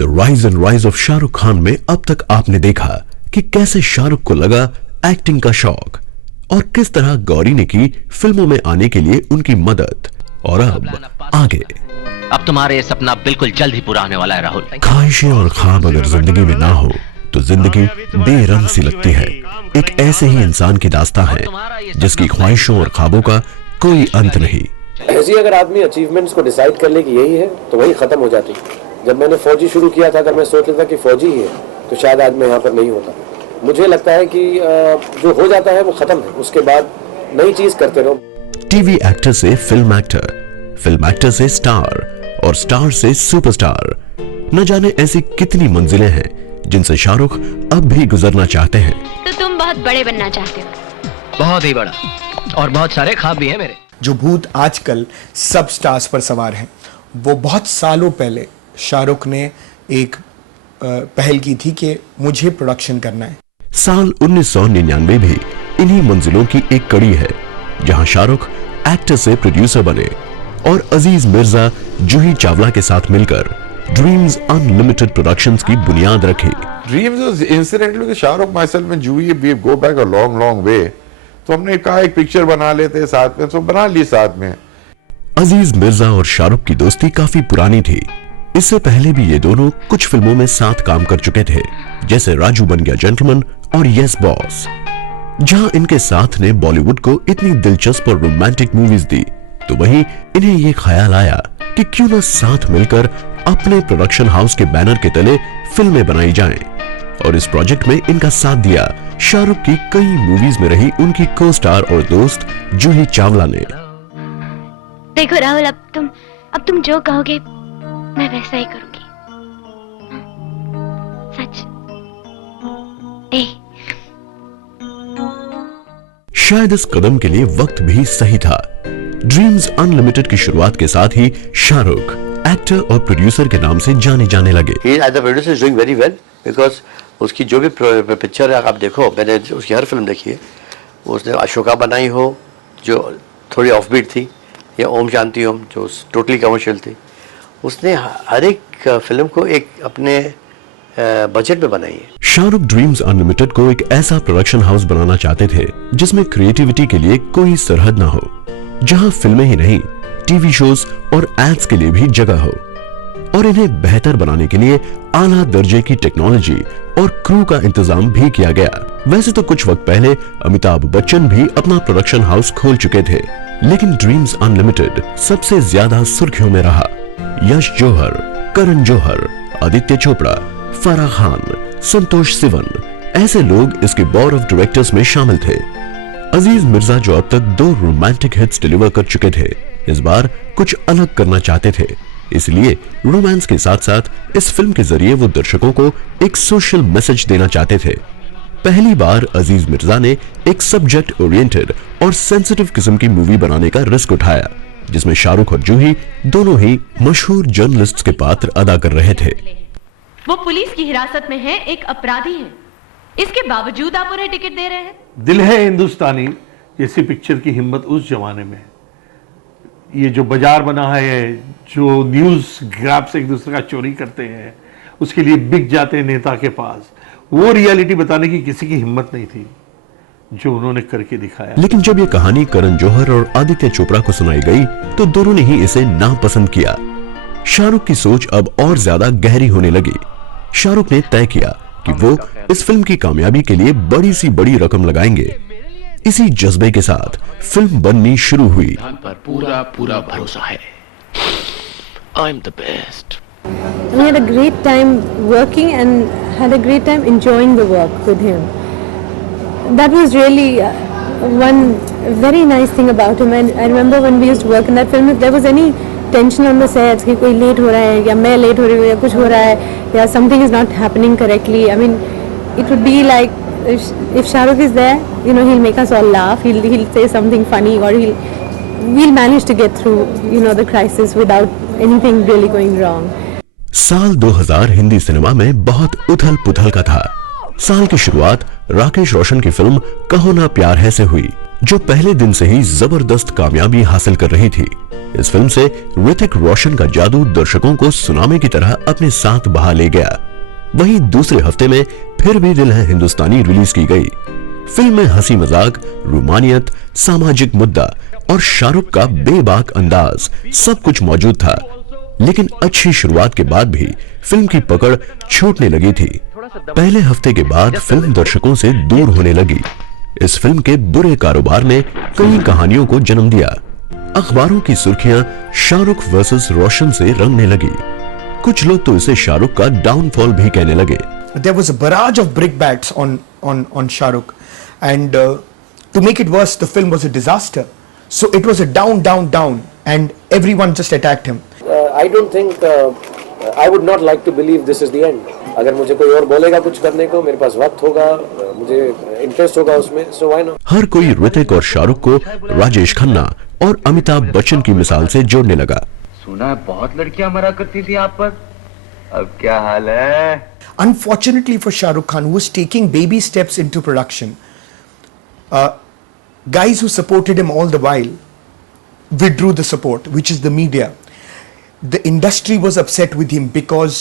The rise and rise of Shahrukh Khan में अब तक आपने देखा कि कैसे शाहरुख को लगा एक्टिंग का शौक और किस तरह गौरी ने की फिल्मों में आने के लिए उनकी मदद। और अब आगे अब तुम्हारे ये सपना बिल्कुल जल्द ही पूरा होने वाला है राहुल। ख्वाहिशें और ख्वाब अगर जिंदगी में ना हो तो जिंदगी बेरंग सी लगती है। एक ऐसे ही इंसान की दास्तां है जिसकी ख्वाहिशों और ख्वाबों का कोई अंत नहीं। ऐसी अगर आदमी अचीवमेंट्स को डिसाइड कर ले कि यही है तो वही खत्म हो जाती। जब मैंने फौजी शुरू किया था, अगर मैं सोच लेता कि फौजी ही है तो शायद आज मैं यहाँ पर नहीं होता। मुझे लगता है कि जो हो जाता है वो खत्म है, उसके बाद नई चीज करते रहो। टीवी एक्टर से फिल्म एक्टर से स्टार और स्टार से सुपरस्टार, न जाने ऐसी कितनी मंजिलें हैं जिनसे शाहरुख अब भी गुजरना चाहते हैं। तो तुम बहुत बड़े बनना चाहते हो? बहुत ही बड़ा, और बहुत सारे ख्वाब भी हैं मेरे। जो भूत आजकल सब स्टार्स पर सवार हैं, वो बहुत सालों पहले शाहरुख ने एक पहल की थी कि मुझे प्रोडक्शन करना है। साल 1999 भी इन्हीं मंजिलों की एक कड़ी है जहां शाहरुख एक्टर से प्रोड्यूसर बने और अजीज मिर्जा, जूही चावला के साथ मिलकर ड्रीम्स अनलिमिटेड प्रोडक्शंस की बुनियाद रखी। Dreams was incidentally Shahrukh myself में Juhi we go back a long way, तो हमने कहा एक पिक्चर बना लेते साथ में, तो बना ली साथ में। अजीज मिर्जा और शाहरुख की दोस्ती काफी पुरानी थी। इससे पहले भी ये दोनों कुछ फिल्मों में साथ काम कर चुके थे, जैसे राजू बन गया जेंटलमैन और यस बॉस। जहां इनके साथ ने बॉलीवुड को इतनी दिलचस्प और रोमांटिक मूवीज दी, तो वहीं इन्हें ये ख्याल आया कि क्यों न साथ मिलकर अपने प्रोडक्शन हाउस के बैनर के तले फिल्में बनाई जाएं। और इस प्रोजेक्ट में इनका साथ दिया शाहरुख की कई मूवीज में रही उनकी को स्टार और दोस्त जूही चावला ने। देखो राहुल, अब तुम जो कहोगे मैं वैसा ही करूंगी। सच। शायद इस कदम के लिए वक्त भी सही था। ड्रीम्स अनलिमिटेड की शुरुआत के साथ ही शाहरुख एक्टर और प्रोड्यूसर के नाम से जाने जाने लगे। As a producer is doing very well because उसकी जो भी पिक्चर है आप देखो, मैंने उसकी हर फिल्म देखी है। उसने अशोका बनाई हो जो थोड़ी ऑफबीट थी, या ओम शांति ओम जो टोटली कमर्शियल थी। उसने हर एक फिल्म को एक अपने बजट में बनाई है। शाहरुख ड्रीम्स अनलिमिटेड को एक ऐसा प्रोडक्शन हाउस बनाना चाहते थे जिसमें क्रिएटिविटी के लिए कोई सरहद ना हो, जहां फिल्में ही नहीं टीवी शोज और एड्स के लिए भी जगह हो, और इन्हें बेहतर बनाने के लिए आला दर्जे की टेक्नोलॉजी और क्रू का इंतजाम भी किया गया। वैसे तो कुछ वक्त पहले अमिताभ बच्चन भी अपना प्रोडक्शन हाउस खोल चुके थे, लेकिन ड्रीम्स अनलिमिटेड सबसे ज्यादा सुर्खियों में रहा। यश जौहर, करण जौहर, आदित्य चोपड़ा, फराह खान, संतोष सिवन, ऐसे लोग इसके बोर्ड ऑफ डायरेक्टर्स में शामिल थे। अजीज मिर्जा जो अब तक 2 रोमांटिक हिट्स डिलीवर कर चुके थे, इस बार कुछ अलग करना चाहते थे। इसलिए रोमांस के साथ साथ इस फिल्म के जरिए वो दर्शकों को एक सोशल मैसेज देना चाहते थे। पहली बार अजीज मिर्जा ने एक सब्जेक्ट ओरिएंटेड और सेंसिटिव किस्म की मूवी बनाने का रिस्क उठाया, जिसमें शाहरुख और जूही दोनों ही मशहूर जर्नलिस्ट्स के पात्र अदा कर रहे थे। वो पुलिस की हिरासत में है, एक अपराधी है, इसके बावजूद आप उन्हें टिकट दे रहे हैं। दिल है हिंदुस्तानी जैसी पिक्चर की हिम्मत उस जमाने में, ये जो बाजार बना है, जो न्यूज ग्राफ से एक दूसरे का चोरी करते हैं, उसके लिए बिक जाते हैं नेता के पास, वो रियलिटी बताने की किसी की हिम्मत नहीं थी जो उन्होंने करके दिखाया। लेकिन जब ये कहानी करण जौहर और आदित्य चोपड़ा को सुनाई गई तो दोनों ने ही इसे नापसंद किया। शाहरुख की सोच अब और ज्यादा गहरी होने लगी। शाहरुख ने तय किया कि वो इस फिल्म की कामयाबी के लिए बड़ी सी बड़ी रकम लगाएंगे। इसी जज्बे के साथ फिल्म बननी शुरू हुई। पर पूरा भरोसा है। I am the best. We had a great time working and had a great time enjoying the work with him. That was really one very nice thing about him. And I remember when we used to work in that film, if there was any tension on the set कि कोई late हो रहा है या मैं late हो रही हूँ या कुछ हो रहा है या something is not happening correctly, I mean it would be like if Shahrukh is there, you know, he'll make us all laugh, he'll say something funny, or we'll manage to get through, you know, the crisis without anything really going wrong. साल 2000 Hindi cinema में बहुत उथल पुथल का था। साल की शुरुआत राकेश रोशन की फिल्म कहो ना प्यार है से हुई, जो पहले दिन से ही जबरदस्त कामयाबी हासिल कर रही थी। इस फिल्म से ऋतिक रोशन का जादू दर्शकों को सुनामी की तरह अपने साथ बहा ले गया। वहीं दूसरे हफ्ते में फिर भी दिल है हिंदुस्तानी रिलीज की गई। फिल्म में हंसी मजाक, रोमानियत, सामाजिक मुद्दा और शाहरुख का बेबाक अंदाज सब कुछ मौजूद था। लेकिन अच्छी शुरुआत के बाद भी फिल्म की पकड़ छूटने लगी थी। पहले हफ्ते के बाद फिल्म दर्शकों से दूर होने लगी। इस फिल्म के बुरे कारोबार ने कई कहानियों को जन्म दिया। अखबारों की सुर्खियां शाहरुख वर्सेस रोशन से रंगने लगी। कुछ लोग तो इसे शाहरुख का डाउनफॉल भी कहने लगे। There was a barrage of brickbats on Shah Rukh, and to make it worse, the film was a disaster. So it was a down, and everyone just attacked him. I don't think I would not like to believe this is the end. अगर मुझे कोई और बोलेगा कुछ करने को, मेरे पास वक्त होगा, मुझे इंटरेस्ट होगा उसमें, so why not? हर कोई ऋतिक और शाहरुख को राजेश खन्ना और अमिताभ बच्चन की मिसाल से जोड़ने लगा। सुना बहुत लड़कियां मरा करती थी आप पर, अब क्या हाल है? Unfortunately for Shah Rukh Khan, who was taking baby steps into production, guys who supported him all the while withdrew the support, which is the media. The industry was upset with him because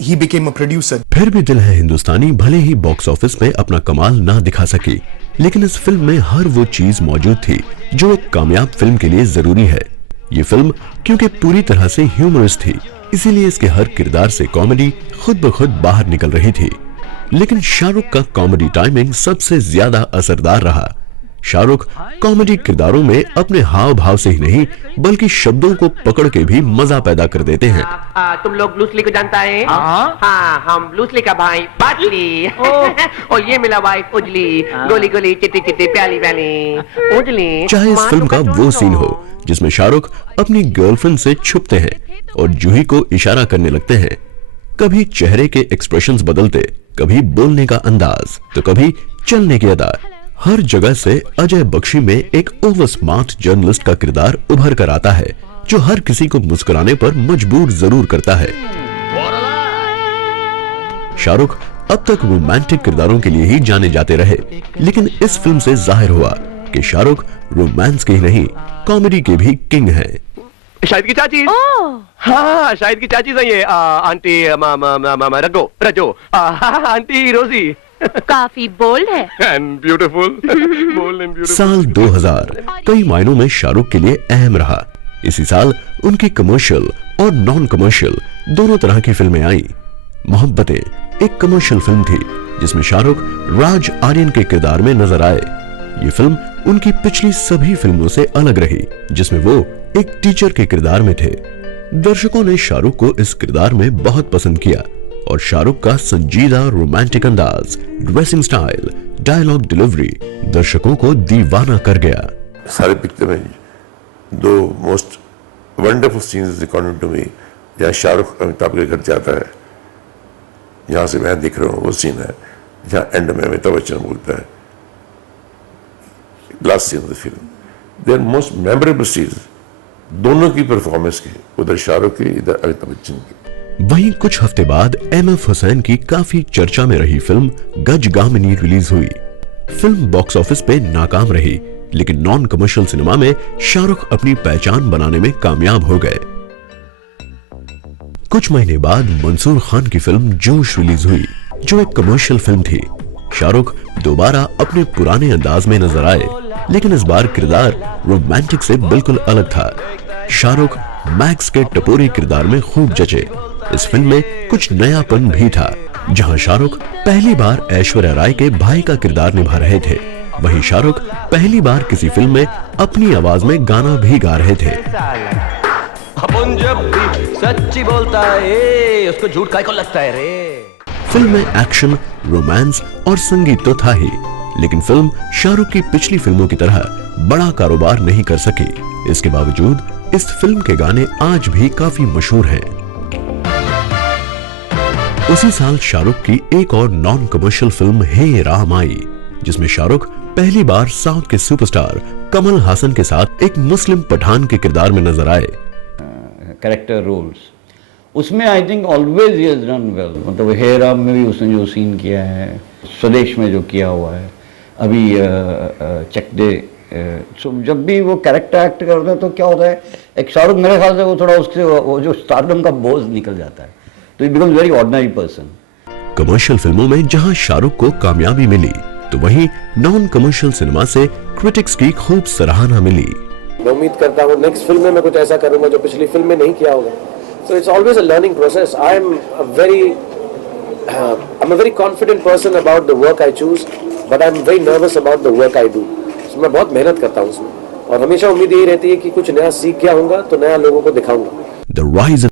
he became a producer. फिर भी दिल है हिंदुस्तानी भले ही box office में अपना कमाल ना दिखा सकी, लेकिन इस फिल्म में हर वो चीज मौजूद थी जो एक कामयाब फिल्म के लिए जरूरी है। ये फिल्म क्योंकि पूरी तरह से ह्यूमरस थी, इसीलिए इसके हर किरदार से कॉमेडी खुद ब खुद बाहर निकल रही थी। लेकिन शाहरुख का कॉमेडी टाइमिंग सबसे ज्यादा असरदार रहा। शाहरुख कॉमेडी किरदारों में अपने हाव भाव से ही नहीं बल्कि शब्दों को पकड़ के भी मजा पैदा कर देते हैं। तुम लोग ब्लूस ली को जानता है? हाँ, हम ब्लूस ली का भाई बाटली और ये मिला वाइफ उजली, गोली गोली चिट्टी चिट्टी प्याली प्याली उजली। चाहे इस फिल्म का वो सीन हो जिसमें शाहरुख अपनी गर्लफ्रेंड से छुपते हैं और जूही को इशारा करने लगते हैं, कभी चेहरे के एक्सप्रेशंस बदलते, कभी बोलने का अंदाज, तो कभी चलने की अदा, हर जगह से अजय बख्शी में एक ओवर स्मार्ट जर्नलिस्ट का किरदार उभर कर आता है जो हर किसी को मुस्कुराने पर मजबूर जरूर करता है। शाहरुख अब तक रोमांटिक किरदारों के लिए ही जाने जाते रहे, लेकिन इस फिल्म से जाहिर हुआ कि शाहरुख रोमांस के ही नहीं कॉमेडी के भी किंग हैं। शाहिद की चाची। हाँ, शाहिद की चाची सही है। आंटी रजो आंटी रोजी। काफी बोल्ड है। And beautiful. Bold and beautiful. साल 2000 कई मायनों में शाहरुख के लिए अहम रहा। इसी साल उनकी कमर्शियल और नॉन कमर्शियल दोनों तरह की फिल्में आई। मोहब्बतें एक कमर्शियल फिल्म थी जिसमें शाहरुख राज आर्यन के किरदार में नजर आए। ये फिल्म उनकी पिछली सभी फिल्मों से अलग रही जिसमें वो एक टीचर के किरदार में थे। दर्शकों ने शाहरुख को इस किरदार में बहुत पसंद किया और शाहरुख का संजीदा रोमांटिक अंदाज, ड्रेसिंग स्टाइल, डायलॉग डिलीवरी दर्शकों को दीवाना कर गया। सारे पिक्चर में दो most wonderful scenes according to me, जहाँ शाहरुख अमिताभ के घर जाता है, जहाँ से मैं दिख रहा हूँ वो सीन है जहाँ एंड में अमिताभ बच्चन बोलता है, last scene of the film. Their most memorable scenes दोनों की परफॉर्मेंस की, उधर शाहरुख की इधर अमिताभ बच्चन की। वहीं कुछ हफ्ते बाद एमएफ हुसैन की काफी चर्चा में रही फिल्म गज गामिनी रिलीज हुई। फिल्म बॉक्स ऑफिस पे नाकाम रही, लेकिन नॉन कमर्शियल सिनेमा में शाहरुख अपनी पहचान बनाने में कामयाब हो गए। कुछ महीने बाद मंसूर खान की फिल्म जोश रिलीज हुई जो एक कमर्शियल फिल्म थी। शाहरुख दोबारा अपने पुराने अंदाज में नजर आए, लेकिन इस बार किरदार रोमांटिक से बिल्कुल अलग था। शाहरुख मैक्स के टपोरी किरदार में खूब जचे। इस फिल्म में कुछ नयापन भी था, जहां शाहरुख पहली बार ऐश्वर्या राय के भाई का किरदार निभा रहे थे। वहीं शाहरुख पहली बार किसी फिल्म में अपनी आवाज में गाना भी गा रहे थे। अपन जब भी सच्ची बोलता है उसको झूठ काहे को लगता है रे। फिल्म में एक्शन, रोमांस और संगीत तो था ही, लेकिन फिल्म शाहरुख की पिछली फिल्मों की तरह बड़ा कारोबार नहीं कर सकी। इसके बावजूद इस फिल्म के गाने आज भी काफी मशहूर हैं। उसी साल शाहरुख की एक और नॉन कमर्शियल फिल्म हे राम आई, जिसमें शाहरुख पहली बार साउथ के सुपरस्टार कमल हासन के साथ एक मुस्लिम पठान के किरदार में नजर आए। कैरेक्टर रोल्स उसमें I think always he has done well. मतलब हे राम में भी उसने जो सीन किया है, स्वदेश में जो किया हुआ है, अभी चक दे सो जब भी वो कैरेक्टर एक्ट करते हैं तो क्या होता है, एक शाहरुख मेरे ख्याल से वो थोड़ा उससे वो जो स्टारडम का बोझ निकल जाता है, तो ही becomes very ordinary person. Commercial फिल्मों में जहां शाहरुख को कामयाबी मिली, तो वहीं नॉन कमर्शियल सिनेमा से क्रिटिक्स की खूब सराहना मिली। मैं उम्मीद करता हूँ नेक्स्ट फिल्म में मैं कुछ ऐसा करूंगा जो पिछली फिल्म में नहीं किया होगा। So it's always a learning process. I am a very confident person about the work I choose, but I am very nervous about the work I do. मैं बहुत मेहनत करता हूँ उसमें, और हमेशा उम्मीद यही रहती है कि कुछ नया सीख गया होगा तो नया लोगों को दिखाऊंगा। The rise